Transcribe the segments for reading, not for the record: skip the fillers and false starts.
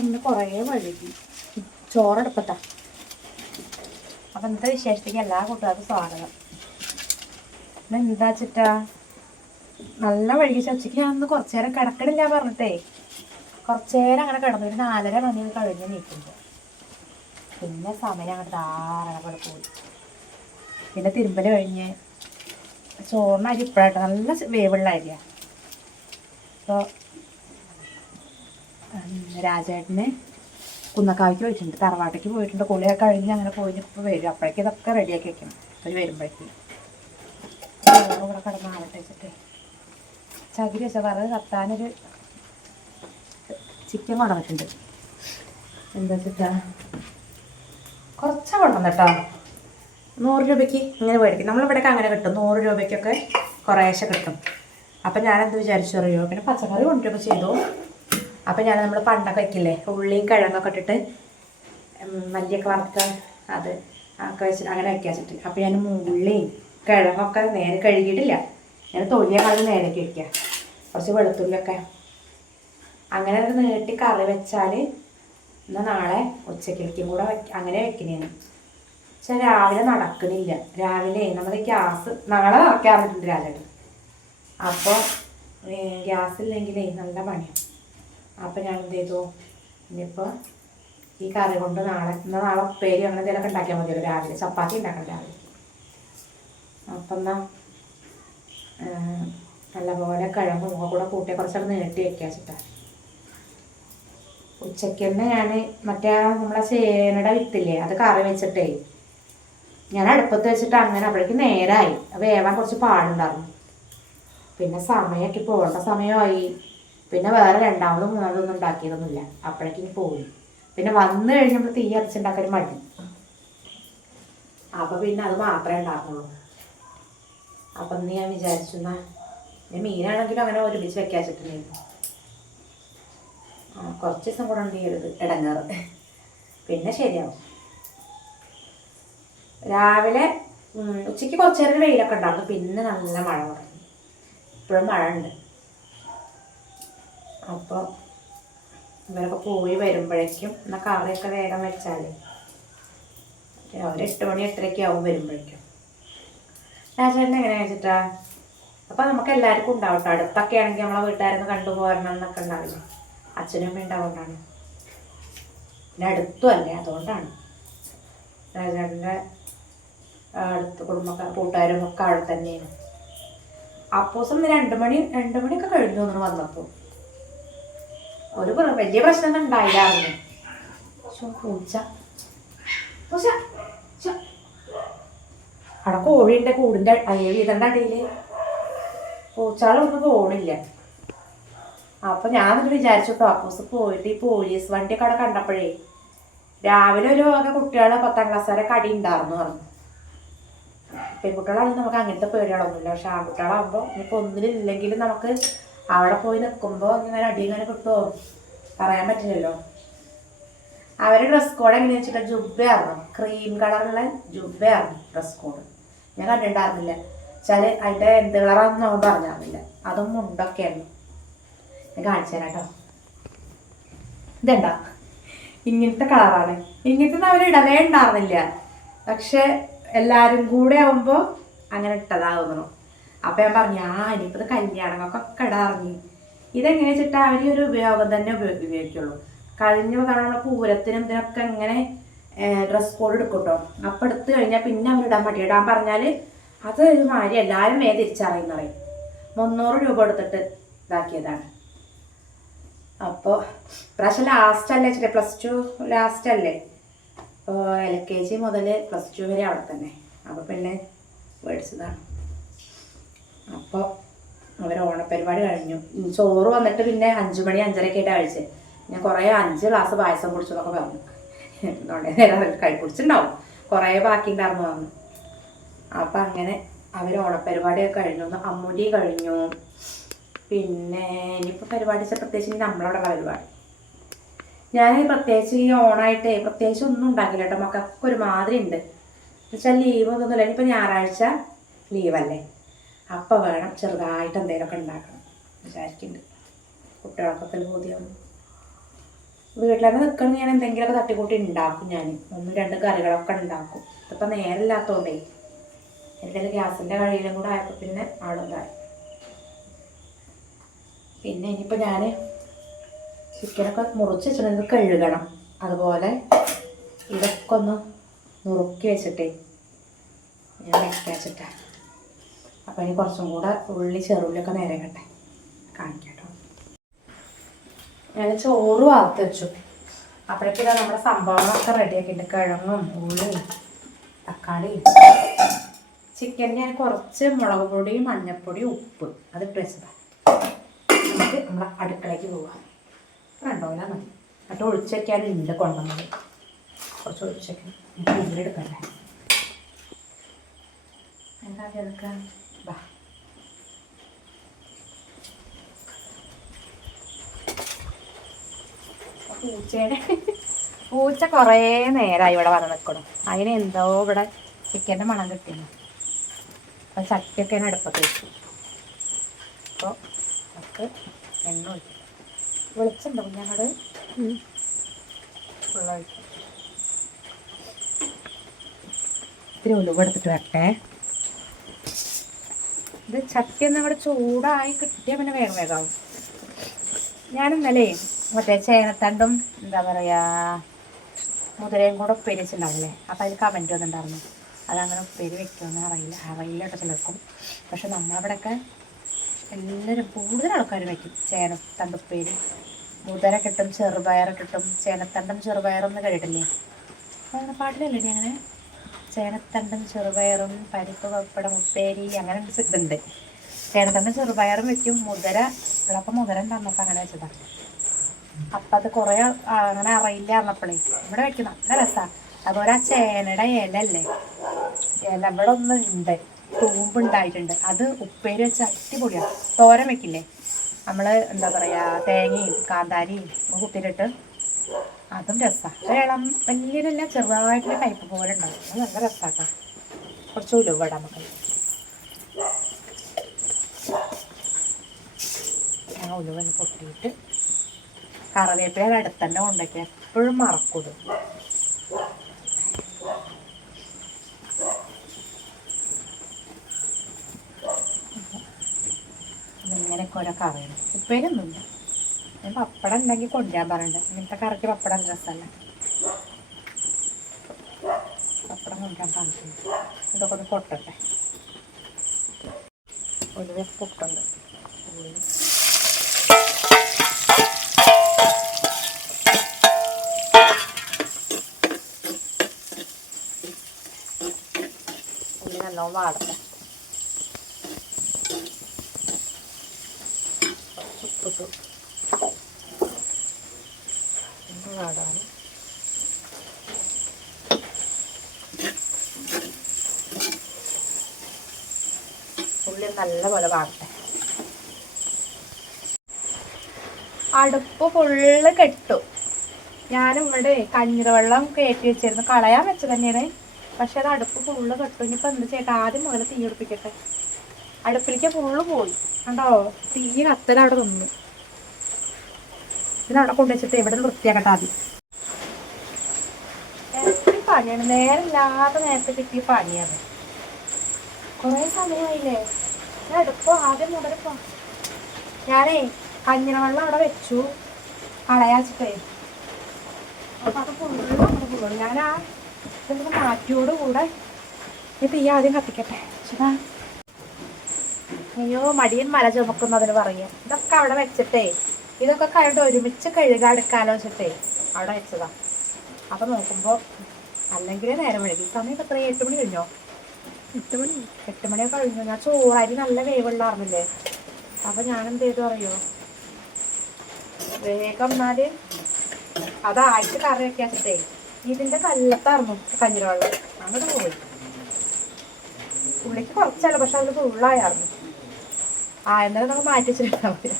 ഇന്ന് കുറേ വഴുകി ചോറെടുപ്പത്താ. അപ്പം ഇന്നത്തെ വിശേഷത്തേക്ക് എല്ലാ കൂട്ടുകാർക്കും സ്വാഗതം. എന്താ വെച്ചിട്ടാ നല്ല വഴുകിച്ച ഉച്ചയ്ക്ക് ഞാനൊന്ന് കുറച്ചു നേരം കിടക്കണില്ല പറഞ്ഞിട്ടേ കുറച്ചു നേരം അങ്ങനെ കിടന്നു. ഒരു 4:30 മണി കഴിഞ്ഞ് നീക്കുമ്പോൾ പിന്നെ സമയം അങ്ങോട്ട് ധാരാളം പോലെ പോയി. പിന്നെ തിരുമ്പൽ കഴിഞ്ഞ് ചോറിന് അരി ഇപ്പോഴായിട്ട് നല്ല വേവുള്ള അരിയാണ്. അപ്പോൾ രാജേട്ടന് കുന്നക്കാവിക്ക് പോയിട്ടുണ്ട്, തറവാട്ടേക്ക് പോയിട്ടുണ്ട്. കുളിയൊക്കെ കഴിഞ്ഞ് അങ്ങനെ പോയി ഇപ്പോൾ വരും. അപ്പോഴേക്കും ഇതൊക്കെ റെഡിയാക്കി വെക്കണം. അവർ വരുമ്പോഴേക്കും ഇവിടെ കിടന്ന് ആവട്ടെ വെച്ചിട്ട് ചകിരി വെച്ചാൽ പറഞ്ഞത് കത്താനൊരു ചിക്കൻ കൊണ്ടുവന്നിട്ടുണ്ട്. എന്താ വെച്ചിട്ടാ കുറച്ചാണ് കൊണ്ടുവന്ന് കേട്ടോ. 100 രൂപയ്ക്ക് ഇങ്ങനെ മേടിക്കും. നമ്മളിവിടെയൊക്കെ അങ്ങനെ കിട്ടും. 100 രൂപയ്ക്കൊക്കെ കുറേശ്ശെ കിട്ടും. അപ്പം ഞാനെന്ത് വിചാരിച്ചു അറിയോ, പിന്നെ പച്ചക്കറി കൊണ്ടുവരുമ്പോൾ ചെയ്തു. അപ്പം ഞാൻ നമ്മൾ പണ്ടൊക്കെ വയ്ക്കില്ലേ, ഉള്ളിയും കിഴങ്ങൊക്കെ ഇട്ടിട്ട് മല്ലിയൊക്കെ വറുത്ത അത് ഒക്കെ വെച്ചിട്ട് അങ്ങനെ വയ്ക്കാൻ വെച്ചിട്ട്. അപ്പം ഞാൻ ഉള്ളിയും കിഴങ്ങൊക്കെ നേരെ കഴുകിയിട്ടില്ല, ഞാൻ തൊലിയെ കളഞ്ഞ് നേരേക്ക് വയ്ക്കുക. കുറച്ച് വെളുത്തുള്ളിയൊക്കെ അങ്ങനെ അത് നീട്ടി കറി വെച്ചാൽ എന്നാൽ നാളെ ഉച്ചക്കിലേക്കും കൂടെ അങ്ങനെ വെക്കണേന്. പക്ഷെ രാവിലെ നടക്കണില്ല. രാവിലെ നമ്മൾ ഗ്യാസ് നാളെ നിറയ്ക്കാറുണ്ട് രാവിലെ. അപ്പോൾ ഗ്യാസില്ലെങ്കിലേ നല്ല പണിയാണ്. അപ്പോൾ ഞാൻ എന്ത് ചെയ്തു, ഇനിയിപ്പോൾ ഈ കറി കൊണ്ട് നാളെ ഉപ്പേരി അങ്ങനെ എന്തെങ്കിലുമൊക്കെ ഉണ്ടാക്കിയാൽ മതിയല്ലോ. രാവിലെ ചപ്പാത്തി ഉണ്ടാക്കണം രാവിലെ. അപ്പം എന്നാൽ നല്ലപോലെ കിഴങ്ങും ഒക്കെ കൂടെ കൂട്ടിയ കുറച്ചൊക്കെ നീട്ടി വയ്ക്കുക വെച്ചിട്ടാണ്. ഉച്ചയ്ക്ക് തന്നെ ഞാൻ മറ്റേ നമ്മളെ ചേനയുടെ വിത്തില്ലേ അത് കറി വെച്ചിട്ടേ ഞാൻ അടുപ്പത്ത് വെച്ചിട്ട് അങ്ങനെ അപ്പോഴേക്കും നേരമായി. വേവാൻ കുറച്ച് പാടുണ്ടായിരുന്നു. പിന്നെ സമയമൊക്കെ പോകേണ്ട സമയമായി. പിന്നെ വേറെ രണ്ടാമതും മൂന്നാമതൊന്നും ഉണ്ടാക്കിയതൊന്നുമില്ല. അപ്പോഴേക്കും പോയി. പിന്നെ വന്നു കഴിഞ്ഞപ്പോൾ തീ അരച്ചുണ്ടാക്കാൻ മടി. അപ്പോൾ പിന്നെ അത് മാത്രമേ ഉണ്ടാക്കുള്ളൂ. അപ്പം ഇന്ന് ഞാൻ വിചാരിച്ചു എന്നാൽ മീനാണെങ്കിലും അങ്ങനെ ഒരുമിച്ച് വെക്കാൻ വെച്ചിട്ടുണ്ടായിരുന്നു. കുറച്ച് ദിവസം കൂടെ ഉണ്ട് ചെയ്യരുത് ഇടങ്ങാറ്, പിന്നെ ശരിയാവും. രാവിലെ ഉച്ചയ്ക്ക് കുറച്ച് നേരം വെയിലൊക്കെ ഉണ്ടായിരുന്നു. പിന്നെ നല്ല മഴ തുടങ്ങി. ഇപ്പോഴും മഴ ഉണ്ട്. അപ്പോൾ ഇവരൊക്കെ പോയി വരുമ്പോഴേക്കും എന്നാൽ കറിയൊക്കെ വേഗം വെച്ചാൽ ഒരു 8 മണി 8:30 ആവും വരുമ്പോഴേക്കും. രാജേട്ടൻ എങ്ങനെയാ വെച്ചിട്ടാ. അപ്പം നമുക്ക് എല്ലാവർക്കും ഉണ്ടാവും കേട്ടോ. അടുത്തൊക്കെ ആണെങ്കിൽ നമ്മളെ വീട്ടുകാരൊന്ന് കണ്ടുപോരണം എന്നൊക്കെ ഉണ്ടാവില്ല. അച്ഛനും അമ്മ ഉണ്ടാവുകൊണ്ടാണ്. പിന്നെ അടുത്തും അല്ലേ, അതുകൊണ്ടാണ്. രാജേട്ടൻ്റെ അടുത്ത് കുടുംബക്കാർ കൂട്ടുകാരും ഒക്കെ അവിടെ തന്നെയാണ്. അപ്പോസം 2 മണിയൊക്കെ കഴിഞ്ഞു തോന്നുന്നു വന്നപ്പോൾ. ഒരു വലിയ പ്രശ്നമൊന്നും ഉണ്ടായില്ലായിരുന്നു. പൂച്ച അവിടെ കോഴിൻ്റെ കൂടിൻ്റെ വീതൻ്റെ അടിയിൽ പൂച്ചാളൊന്നും പോണില്ല. അപ്പം ഞാനൊന്ന് വിചാരിച്ചു കേട്ടോ, അപ്പോസ് പോയിട്ട് ഈ പോലീസ് വണ്ടിയൊക്കെ അവിടെ കണ്ടപ്പോഴേ രാവിലെ ഒരു വക കുട്ടികളെ 10ാം ക്ലാസ്സുകാരൊക്കെ അടി ഉണ്ടായിരുന്നു പറഞ്ഞു. പെൺകുട്ടികളാണെങ്കിൽ നമുക്ക് അങ്ങനത്തെ പേടികളൊന്നുമില്ല. പക്ഷെ ആൺകുട്ടികളാകുമ്പോൾ ഇനിയിപ്പോൾ ഒന്നിലില്ലെങ്കിലും നമുക്ക് അവിടെ പോയി നിൽക്കുമ്പോൾ ഇങ്ങനെ അടി ഇങ്ങനെ കിട്ടുമോ പറയാൻ പറ്റില്ലല്ലോ. അവർ ഡ്രസ് കോഡ് എങ്ങനെയാണെന്ന് വെച്ചിട്ട് ജുബ്ബയായിരുന്നു, ക്രീം കളറുള്ള ജുബ്ബയായിരുന്നു ഡ്രസ് കോഡ്. ഞാൻ കണ്ടിട്ടുണ്ടായിരുന്നില്ല. വെച്ചാൽ അതിൻ്റെ എന്ത് കളറാണെന്ന് നമ്മൾ പറഞ്ഞിരുന്നില്ല. അതും മുണ്ടൊക്കെയായിരുന്നു. ഞാൻ കാണിച്ചു തരാം കേട്ടോ. ഇതെന്താ ഇങ്ങനത്തെ കളറാണ്. ഇങ്ങനത്തെ അവർ ഇടവേ ഉണ്ടായിരുന്നില്ല. പക്ഷെ എല്ലാവരും കൂടെ ആവുമ്പോൾ അങ്ങനെ ഇട്ടതാകുന്നു. അപ്പം ഞാൻ പറഞ്ഞു ഇനിയിപ്പോൾ ഇത് കല്യാണങ്ങൾക്കൊക്കെ ഇടാറിഞ്ഞു. ഇതെങ്ങനെ വെച്ചിട്ട് അവർ ഒരു ഉപയോഗം തന്നെ ഉപയോഗിക്കുള്ളൂ. കഴിഞ്ഞ തവണ നമ്മൾ പൂരത്തിനും ഇതിനൊക്കെ ഇങ്ങനെ ഡ്രസ് കോഡ് എടുക്കും കേട്ടോ. അപ്പം എടുത്തു കഴിഞ്ഞാൽ പിന്നെ അവർ ഇടാൻ മതി. ഇടാൻ പറഞ്ഞാൽ അത് ഒരു മാതിരി എല്ലാവരും തിരിച്ചറിയുന്ന പറയും. 300 രൂപ എടുത്തിട്ട് ഇതാക്കിയതാണ്. അപ്പോൾ പ്രാവശ്യം ലാസ്റ്റ് അല്ലേ വെച്ചിട്ട് +2 ലാസ്റ്റ് അല്ലേ. അപ്പോൾ LKG മുതൽ +2 വരെ അവിടെ തന്നെ. അപ്പോൾ പിന്നെ മേടിച്ചതാണ്. അപ്പോൾ അവർ ഓണപ്പരിപാടി കഴിഞ്ഞു. ചോറ് വന്നിട്ട് പിന്നെ 5 മണി 5:30 ആയിട്ട് കഴിച്ചത്. ഞാൻ കുറേ 5 ഗ്ലാസ് പായസം കുടിച്ചു എന്നൊക്കെ പറഞ്ഞു. അതുകൊണ്ട് നേരം കുടിച്ചിട്ടുണ്ടാവും, കുറേ ബാക്കി ഉണ്ടായിരുന്നു പറഞ്ഞു. അപ്പം അങ്ങനെ അവർ ഓണപ്പരിപാടിയൊക്കെ കഴിഞ്ഞു. അമ്മുടി കഴിഞ്ഞു. പിന്നെ ഇനിയിപ്പോൾ പരിപാടി വെച്ചാൽ പ്രത്യേകിച്ച് നമ്മളവിടെ ഉള്ള പരിപാടി. ഞാൻ പ്രത്യേകിച്ച് ഈ ഓണായിട്ട് പ്രത്യേകിച്ച് ഒന്നും ഉണ്ടാക്കില്ല കേട്ടോ. മക്കൾക്ക് ഒരുമാതിരി ഉണ്ട് എന്നുവെച്ചാൽ ലീവ് ഒന്നുമില്ല. ഇനിയിപ്പോൾ ഞായറാഴ്ച ലീവല്ലേ, അപ്പം വേണം ചെറുതായിട്ട് എന്തെങ്കിലുമൊക്കെ ഉണ്ടാക്കണം വിചാരിക്കുന്നുണ്ട്. കുട്ടികൾക്കൊക്കെ ബോധ്യമാവും. വീട്ടിൽ തന്നെ നിൽക്കണമെങ്കിൽ ഞാൻ എന്തെങ്കിലുമൊക്കെ തട്ടിക്കൂട്ടി ഉണ്ടാക്കും. ഞാൻ 1-2 കറികളൊക്കെ ഉണ്ടാക്കും. ഇതിപ്പോൾ നേരമില്ലാത്തതുകൊണ്ടേ എന്തെങ്കിലും ഗ്യാസിൻ്റെ കഴിയിലും കൂടെ ആയപ്പോൾ പിന്നെ ആളുണ്ടായി. പിന്നെ ഇനിയിപ്പോൾ ഞാൻ ചിക്കനൊക്കെ മുറിച്ച് വെച്ചിട്ടുണ്ടെങ്കിൽ കഴുകണം. അതുപോലെ ഇതൊക്കെ ഒന്ന് നുറുക്കി വെച്ചിട്ടേ ഞാൻ വെച്ചിട്ടാ. അപ്പോൾ ഇനി കുറച്ചും കൂടെ ഉള്ളി ചെറുള്ളിയൊക്കെ നേരെ കട്ടെ കാണിക്കാം കേട്ടോ. ഞാൻ ചോറ് വാർത്ത് വെച്ചു. അപ്പോഴേക്കും നമ്മുടെ സംഭവങ്ങളൊക്കെ റെഡിയാക്കിയിട്ട് കിഴങ്ങും ഉള്ളിയും തക്കാളിയും ചിക്കൻ ഞാൻ കുറച്ച് മുളക് പൊടി മഞ്ഞൾപ്പൊടി ഉപ്പ് അതിട്ട് വെച്ചതാണ്. നമുക്ക് നമ്മളെ അടുക്കളയ്ക്ക് പോവാം. കണ്ടോല മതി എന്നിട്ട് ഒഴിച്ച് വയ്ക്കാനുണ്ട് കൊണ്ടുവന്നത്. കുറച്ച് ഒഴിച്ച് വയ്ക്കണം. ഇതിലെടുക്കണ്ടേ എന്താ എടുക്കാം. ബാ പൂച്ച കുറേ നേരമായി ഇവിടെ വന്ന് നിൽക്കണം. അതിന് എന്തോ ഇവിടെ ചിക്കൻ്റെ മണം കിട്ടിയിരുന്നു. അപ്പോൾ ചട്ടിയൊക്കെ ഞാൻ അടുപ്പത്ത് വെച്ചു. അപ്പോൾ നമുക്ക് എണ്ണ ഒഴിക്കും. വെളിച്ചുണ്ടോ ഞങ്ങൾ വെള്ളം ഒഴിക്കും. ഇത്തിരി ഉലുവ എടുത്തിട്ട് വരട്ടെ. ഇത് ചട്ടി ഒന്നും കൂടെ ചൂടായി കിട്ടിയാൽ പിന്നെ വേഗം വേഗമാവും. ഞാനിന്നലെ മറ്റേ ചേനത്തണ്ടും എന്താ പറയുക മുതിരയും കൂടെ ഉപ്പേരി വെച്ചിട്ടുണ്ടാവില്ലേ. അപ്പോൾ അതിൽ കമൻറ്റ് വന്നിട്ടുണ്ടായിരുന്നു അതങ്ങനെ ഉപ്പേരി വെക്കുമെന്ന് അറിയില്ല കേട്ടോ ചിലർക്കും. പക്ഷെ നമ്മളവിടെയൊക്കെ എല്ലാവരും കൂടുതൽ ആൾക്കാരും വയ്ക്കും ചേനത്തണ്ട് ഉപ്പേരി. മുതിര കിട്ടും, ചെറുപയർ കിട്ടും. ചേനത്തണ്ടും ചെറുപയറൊന്നും കഴിയിട്ടില്ലേ? അങ്ങനെ പാട്ടിലല്ലേ അങ്ങനെ ചേനത്തണ്ടും ചെറുപയറും പരിപ്പ് പപ്പടം ഉപ്പേരി അങ്ങനെ ഇതുണ്ട്. ചേനത്തണ്ടും ചെറുപയറും വെക്കും. മുതിര ഇളപ്പം മുതിര ഉണ്ടാകുന്നപ്പോൾ അങ്ങനെ വെച്ചതാണ്. അപ്പം അത് കുറേ അങ്ങനെ അറിയില്ല പറഞ്ഞപ്പോഴേ ഇവിടെ വെക്കും. നല്ല രസമാണ്. അതുപോലെ ആ ചേനയുടെ ഇല അല്ലേ, ഇല ഇവിടെ ഒന്ന് ഉണ്ട്, തൂമ്പുണ്ടായിട്ടുണ്ട്. അത് ഉപ്പേരി വെച്ച് അടിപൊളിയാണ്. തോരൻ വെക്കില്ലേ നമ്മൾ, എന്താ പറയുക തേങ്ങയും കാന്താരിയും കുത്തിയിട്ടിട്ട്, അതും രസമാണ്. ഇളം വലിയതല്ല, ചെറുതായിട്ടുള്ള കയ്പ്പ് പോലെ ഉണ്ടാവും. അത് നല്ല രസമാട്ടോ. കുറച്ച് ഉലുവ ഇടാം നമുക്ക്. ഞാൻ ഉലുവ പൊട്ടിയിട്ട് കറിവേപ്പില അടുത്ത് തന്നെ കൊണ്ടുവയ്ക്കുക. എപ്പോഴും മറക്കൂടും. ഇങ്ങനെയൊക്കെ ഓരോ കറിയാണ്. ഉപ്പേരൊന്നുമില്ല. ഞാൻ പപ്പടം ഉണ്ടെങ്കിൽ കൊണ്ടുവരാൻ പറഞ്ഞിട്ടുണ്ട്. ഇങ്ങനത്തെ കറിക്ക് പപ്പടം രസമല്ല. പപ്പടം കൊണ്ടുവരാൻ പറഞ്ഞിട്ടുണ്ട്. ഇതൊക്കെ ഒന്ന് പൊട്ടട്ടെ. ഒരു പൊട്ടുണ്ട്. ഉള്ളി നല്ലോണം വാടട്ടെ. ഉപ്പിട്ടു വാടാണ്. ഉള്ളി നല്ലപോലെ വാടട്ടെ. അടുപ്പ് ഫുള്ള് കെട്ടു. ഞാനിവിടെ കഞ്ഞിരവെള്ളം കയറ്റി വെച്ചിരുന്നു. കളയാൻ വെച്ചത് തന്നെയാണ്. പക്ഷെ അത് അടുപ്പ് ഫുള്ള് കെട്ടു. ഇനിയിപ്പോൾ എന്ത് ചെയ്യട്ടെ, ആദ്യം മുതൽ തീ പിടിപ്പിക്കട്ടെ. അടുപ്പിലേക്ക് ഫുള്ള് പോയി കണ്ടോ. തീ കത്തൽ അവിടെ നിന്നു. ഇതിനവിടെ കൊണ്ടുവച്ചിട്ട് എവിടെ വൃത്തിയാക്കട്ടെ ആദ്യം. എത്ര പണിയാണ്, നേരമില്ലാത്ത നേരത്തെ കിട്ടിയ പണിയാണ്. കുറേ സമയമായില്ലേ. ഞാൻ അടുപ്പ് ആദ്യം മുതൽ ഞാനേ കഞ്ഞിരവെള്ളം അവിടെ വെച്ചു കളയാച്ചിട്ടേ. അപ്പം അത് ഫുള്ള് ഞാൻ ആ ഇതിൻ്റെ മാറ്റിയോടുകൂടെ ഈ തീ ആദ്യം കത്തിക്കട്ടെ. ശരിയാ. അയ്യോ മടിയൻ മല ചുമക്കുന്നതിന് പറയുക. ഇതൊക്കെ അവിടെ വെച്ചിട്ടേ ഇതൊക്കെ കഴിഞ്ഞിട്ട് ഒരുമിച്ച് കഴുകാടുക്കാലോ വെച്ചിട്ടേ അവിടെ വെച്ചതാ. അപ്പം നോക്കുമ്പോൾ അല്ലെങ്കിൽ നേരം വഴുകി. സമയം എത്ര 8 മണി കഴിഞ്ഞോ? 8 മണിയൊക്കെ കഴിഞ്ഞു. ഞാൻ ചോറരി നല്ല വേവുള്ളാർന്നില്ലേ. അപ്പം ഞാനെന്ത് ചെയ്തു അറിയോ, വേഗം എന്നാൽ അതായിട്ട് കറി വെക്കാൻ വെച്ചിട്ടേ ഇതിൻ്റെ കല്ലത്തായിരുന്നു കഞ്ഞിരവെള്ളം. അങ്ങോട്ട് പോയി. ഉള്ളിക്ക് കുറച്ചല്ല, പക്ഷെ അതിൽ ഫുള്ളായിരുന്നു. എന്നാലും നമുക്ക് മാറ്റി വെച്ചിട്ടുണ്ടാവും.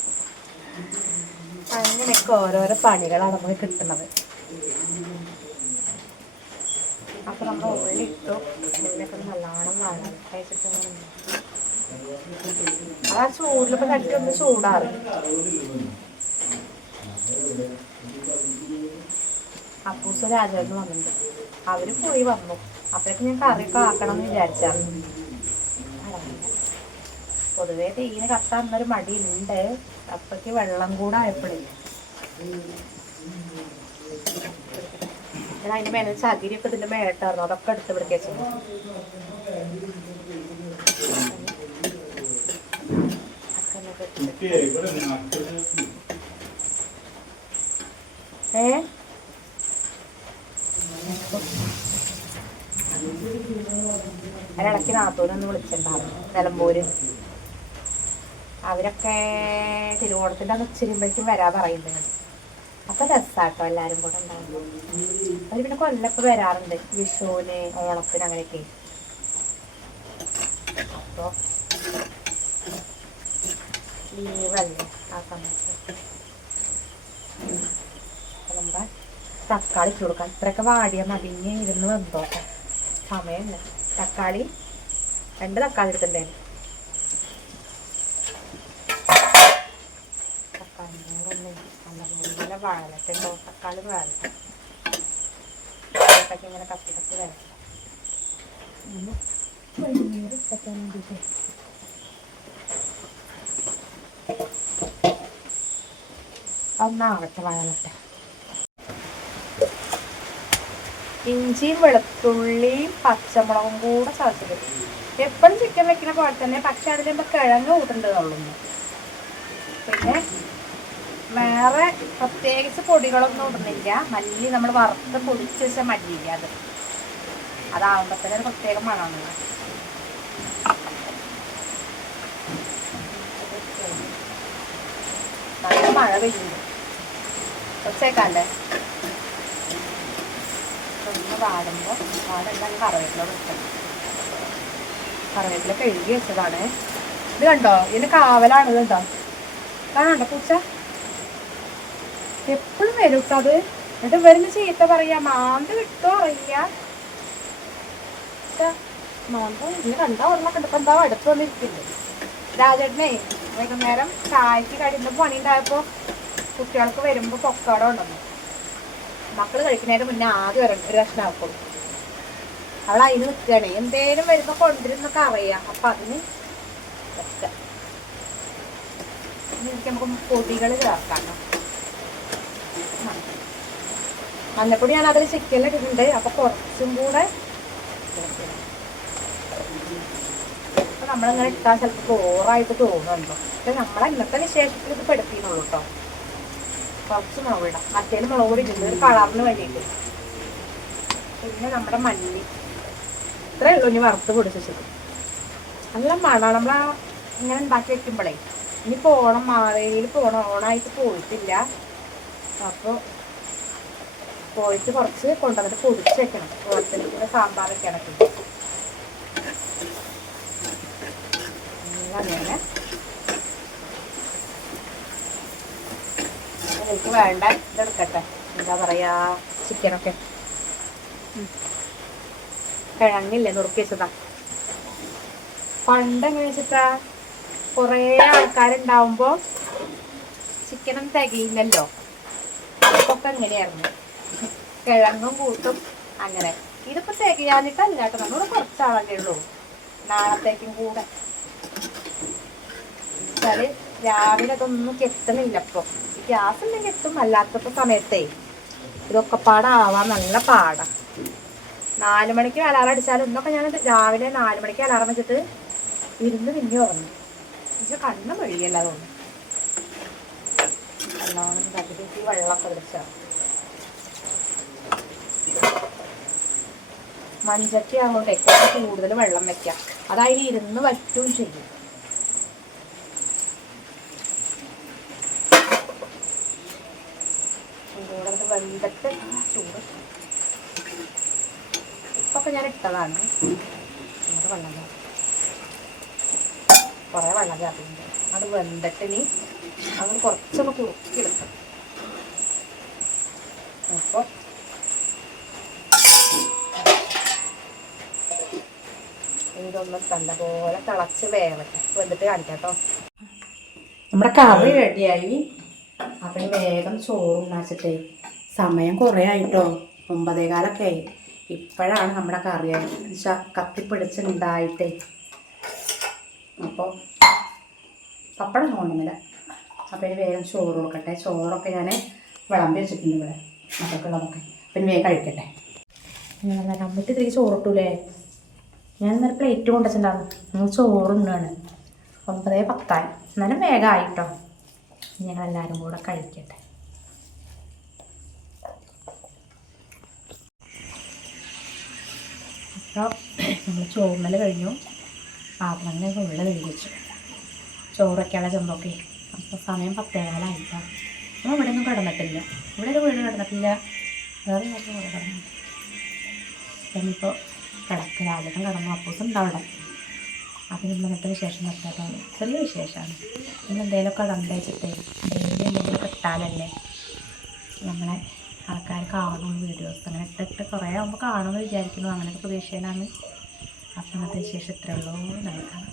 അങ്ങനെയൊക്കെ ഓരോരോ പണികളാണ് നമുക്ക് കിട്ടുന്നത്. അപ്പം നമ്മൾ ഉള്ളി ഇട്ടു. ഉള്ളിയൊക്കെ നല്ലോണം വാങ്ങാൻ കഴിച്ചിട്ട് അത് ആ ചൂടിലിപ്പോൾ തട്ടി ഒന്ന് ചൂടാറ്. അപ്പൂസ് രാജേട്ടന് വന്നിട്ടുണ്ട്. അവര് പോയി വന്നു. അപ്പോഴേക്കും ഞാൻ കറിയൊക്കെ ആക്കണം എന്ന് വിചാരിച്ചായിരുന്നു. പൊതുവേ തീരെ കത്താന്നൊരു മടിയുണ്ട്. അപ്പക്ക് വെള്ളം കൂടെ ആയപ്പോഴേ ഞാൻ അതിന്റെ മേലെ ചകിരിയൊക്കെ ഇതിന്റെ മേട്ടായിരുന്നു. അതൊക്കെ എടുത്ത് പിടിക്കുക. അതിനിടയ്ക്ക് നാത്തൂനൊന്ന് വിളിച്ചിട്ടുണ്ടാവും നിലമ്പൂര്. അവരൊക്കെ തിരുവോണത്തിൻ്റെ അന്ന് ഉച്ചരിയുമ്പോഴേക്കും വരാ പറയുന്നത്. അപ്പൊ രസാട്ടോ എല്ലാരും കൂടെ ഉണ്ടാകുമ്പോൾ. അവര് പിന്നെ കൊല്ലൊക്കെ വരാറുണ്ട് വിഷുവിന്, ഓണത്തിന്, അങ്ങനെയൊക്കെ. അപ്പൊ ലീവല്ലേ ആ സമയത്ത്. നമ്മുടെ തക്കാളി ഇട്ട് കൊടുക്കാം. ഇത്രയൊക്കെ വാടിയ മതിഞ്ഞ് ഇരുന്ന് വെന്തോട്ടെ. സമയമില്ല. തക്കാളി 2 തക്കാളി എടുത്തിട്ടുണ്ടായിരുന്നു. തക്കാളി നല്ലപോലെ വഴലട്ടുണ്ടോ. തക്കാളി വഴലട്ടെ. ഇങ്ങനെ കത്തി കത്തി വരട്ടെ. ഒന്നാവട്ടെ വഴലട്ടെ. ഇഞ്ചിയും വെളുത്തുള്ളിയും പച്ചമുളകും കൂടെ ചതച്ചത്. എപ്പോഴും ചിക്കൻ വെക്കുന്ന പോലെ തന്നെ, പക്ഷെ അതിലെന്താ കിഴങ്ങ് കൂട്ടുന്നുള്ളൂ. പിന്നെ വേറെ പ്രത്യേകിച്ച് പൊടികളൊന്നും ഇടുന്നില്ല. മല്ലി നമ്മൾ വറുത്ത് പൊടിച്ച് വെച്ച മല്ലിയില്ല, അതാവുമ്പോഴത്തേനും ഒരു പ്രത്യേക മണമാണ്. നല്ല മഴ പെയ്യുന്നു. ഒച്ചേക്കാല്ലേ ഒന്ന് വാടുമ്പോൾ വാടെല്ലാം കറിവേപ്പില വെക്കണം. കറിവേപ്പില കഴുകി വെച്ചതാണ്. ഇത് കണ്ടോ, ഇതിന് കാവലാണ്. ഇത് കണ്ടോ, കാണണ്ടോ പൂച്ച? എപ്പോഴും വരും കേട്ടോ അത്. എന്നിട്ട് ഇവരിന് ചീത്ത പറയാ. മാന്ത് വിട്ടോ അറിയില്ല. മാന്ത ഇതിന് കണ്ടാ ഒരെണ്ണൊക്കെ ഉണ്ട്. ഇപ്പൊ എന്താ അടുത്ത് വന്നിരിക്കില്ലേ രാജേട്ടനെ. വൈകുന്നേരം ചായക്ക് കടിയുന്ന പണി ഉണ്ടായപ്പോ കുട്ടികൾക്ക് വരുമ്പോ പൊക്കോട ഉണ്ടെന്നു. മക്കള് കഴിക്കുന്നതിന് മുന്നേ ആദ്യം ഒരു കഷ്ണം ആക്കും. അവൾ അതിന് നിൽക്കുകയാണേ. എന്തേലും വരുമ്പോ കൊണ്ടിരുന്നൊക്കെ അറിയാം. അപ്പൊ അതിന് നമുക്ക് പൊടികൾ ചേർക്കാം. മഞ്ഞപ്പൊടി ഞാൻ അതിൽ ചിക്കനിൽ ഇട്ടിട്ടുണ്ട്. അപ്പൊ കുറച്ചും കൂടെ നമ്മളിങ്ങനെ ഇട്ടാൽ ചിലപ്പോൾ ഓറായിട്ട് തോന്നുന്നുണ്ടോ. പക്ഷെ നമ്മളെ ഇന്നത്തെ വിശേഷത്തിൽ ഇത് പെടുത്തിന്നുള്ളൂ കേട്ടോ. കുറച്ച് മുളക് ഇടാം. മറ്റേലും മുളക് പൊടി ഇടുന്നത് ഒരു കളറിന് വേണ്ടിയിട്ട്. പിന്നെ നമ്മുടെ മല്ലി ഇത്രയേ ഉള്ളൂ. ഇനി വറുത്ത് പൊടിച്ചത് നല്ല മണമാണ്. നമ്മൾ ഇങ്ങനെ ഉണ്ടാക്കി വെക്കുമ്പോഴേ. ഇനിയിപ്പോൾ ഓണം മാവേലിയിൽ പോകണം. ഓണമായിട്ട് പോയിട്ടില്ല. അപ്പോൾ പോയിട്ട് കുറച്ച് കൊണ്ടുവന്നിട്ട് പൊടിച്ച് വെക്കണം. ഓണത്തിന് കൂടെ സാമ്പാർ വെക്കാനൊക്കെ. അങ്ങനെ എനിക്ക് വേണ്ട ഇതെടുക്കട്ടെ. എന്താ പറയാ, ചിക്കനൊക്കെ കിഴങ്ങില്ലേ നുറുക്കി വെച്ചതാ. പണ്ട് എങ്ങനെ വെച്ചിട്ടാ, കുറേ ആൾക്കാരുണ്ടാവുമ്പോ ചിക്കനും തികയില്ലല്ലോ. അപ്പൊക്കെ എങ്ങനെയായിരുന്നു, കിഴങ്ങും കൂട്ടും അങ്ങനെ. ഇതിപ്പോ തികയാനിട്ടല്ല കേട്ടോ. നമ്മള് കുറച്ചാളല്ലേ ഉള്ളൂ. നാളത്തേക്കും കൂടെ വെച്ചാല് രാവിലെ അതൊന്നും കെട്ടുന്നില്ല. ഇപ്പൊ ഗ്യാസ് ഉണ്ടെങ്കിൽ എത്തും. അല്ലാത്തപ്പോ സമയത്തേ ഇതൊക്കെ പാടാവാൻ നല്ല പാടാ. 4 മണിക്ക് അലാറം അടിച്ചാലും ഇന്നൊക്കെ ഞാൻ രാവിലെ 4 മണിക്ക് അലാറം വെച്ചിട്ട് ഇരുന്ന് പിന്നെ ഉറങ്ങി. പക്ഷെ കണ്ണ് വഴിയല്ല തോന്നുന്നു. നല്ലോണം തട്ടി വെള്ളമൊക്കെ പിടിച്ച മൺചട്ടി ആകുമ്പോഴേ കുറച്ച് കൂടുതൽ വെള്ളം വെക്കാം. അതായത് ഇരുന്ന് വറ്റും ചെയ്യും. ചൂടത് വെന്തിട്ട് ചൂട് ഇപ്പൊക്കെ ഞാൻ ഇട്ടതാണ്. നമുക്ക് വെള്ളം കുറേ വെള്ളം ചേർത്തിട്ടുണ്ട്. അത് വെന്തിട്ടിനി അത് കുറച്ചൊന്ന് കുറുക്കിയെടുക്കണം. അപ്പോൾ ഇതൊന്ന് നല്ലപോലെ തിളച്ച് വേവട്ടെ. വെന്തിട്ട് കാണിക്കാം കേട്ടോ. നമ്മുടെ കറി റെഡിയായി. അപ്പം വേഗം ചോറുണ്ടാച്ചിട്ടേ. സമയം കുറേ ആയിട്ടോ. 9:15 ആയി. ഇപ്പോഴാണ് നമ്മുടെ കറിയായി വെച്ചാൽ കത്തിപ്പിടിച്ചുണ്ടായിട്ടേ. അപ്പോൾ പപ്പടം തോന്നുന്നില്ല. അപ്പോൾ ഇനി വേഗം ചോറ് കൊടുക്കട്ടെ. ചോറൊക്കെ ഞാൻ വിളമ്പി വെച്ചിട്ടുണ്ട് ഇവിടെ മക്കൾക്കുള്ളതൊക്കെ. പിന്നെ വേഗം കഴിക്കട്ടെ. അമ്മയ്ക്ക് തിരികെ ചോറിട്ടൂലേ? ഞാൻ ഇന്നലെ പ്ലേറ്റ് കൊണ്ടുവച്ചിട്ടുണ്ടായിരുന്നു. നിങ്ങൾ ചോറുണ്ടാണ്. 9:10 എന്നാലും വേഗം ആയിട്ടോ. ഞങ്ങളെല്ലാവരും കൂടെ കഴിക്കട്ടെ. അപ്പോൾ നമ്മൾ ചോറിനൽ കഴിഞ്ഞു. പാത്രങ്ങൾ ഫുള്ള് കഴുകി വെച്ചു. ചോറൊക്കെയുള്ള ചെമ്പൊക്കെ. അപ്പോൾ സമയം 10:15 നമ്മൾ ഇവിടെ ഒന്നും കിടന്നിട്ടില്ല. ഇവിടെ ഒരു വീട് കിടന്നിട്ടില്ല. വേറെ വീട്ടിൽ കിടന്നു. ഇനിയിപ്പോൾ കിടക്കുക. രാവിലെ കിടന്നു. അപ്പൂസം ഉണ്ടാവിടെ. അപ്പം ഇന്നത്തെ വിശേഷം നിർത്താട്ടോ. ചെറിയ വിശേഷമാണ്. നമ്മൾ എന്തെങ്കിലുമൊക്കെ കണ്ടുവച്ചിട്ടേ ഡെയിലി എന്തെങ്കിലും കിട്ടാനല്ലേ നമ്മളെ ആൾക്കാർ കാണും. വീഡിയോസ് അങ്ങനെ ഇട്ടിട്ട് കുറേ ആകുമ്പോൾ കാണുമെന്ന് വിചാരിക്കുന്നു. അങ്ങനെയൊക്കെ പ്രതീക്ഷയിലാണ്. അപ്പം ഇന്നത്തെ വിശേഷം ഇത്രയേ ഉള്ളൂ. നമുക്ക് കാണാം.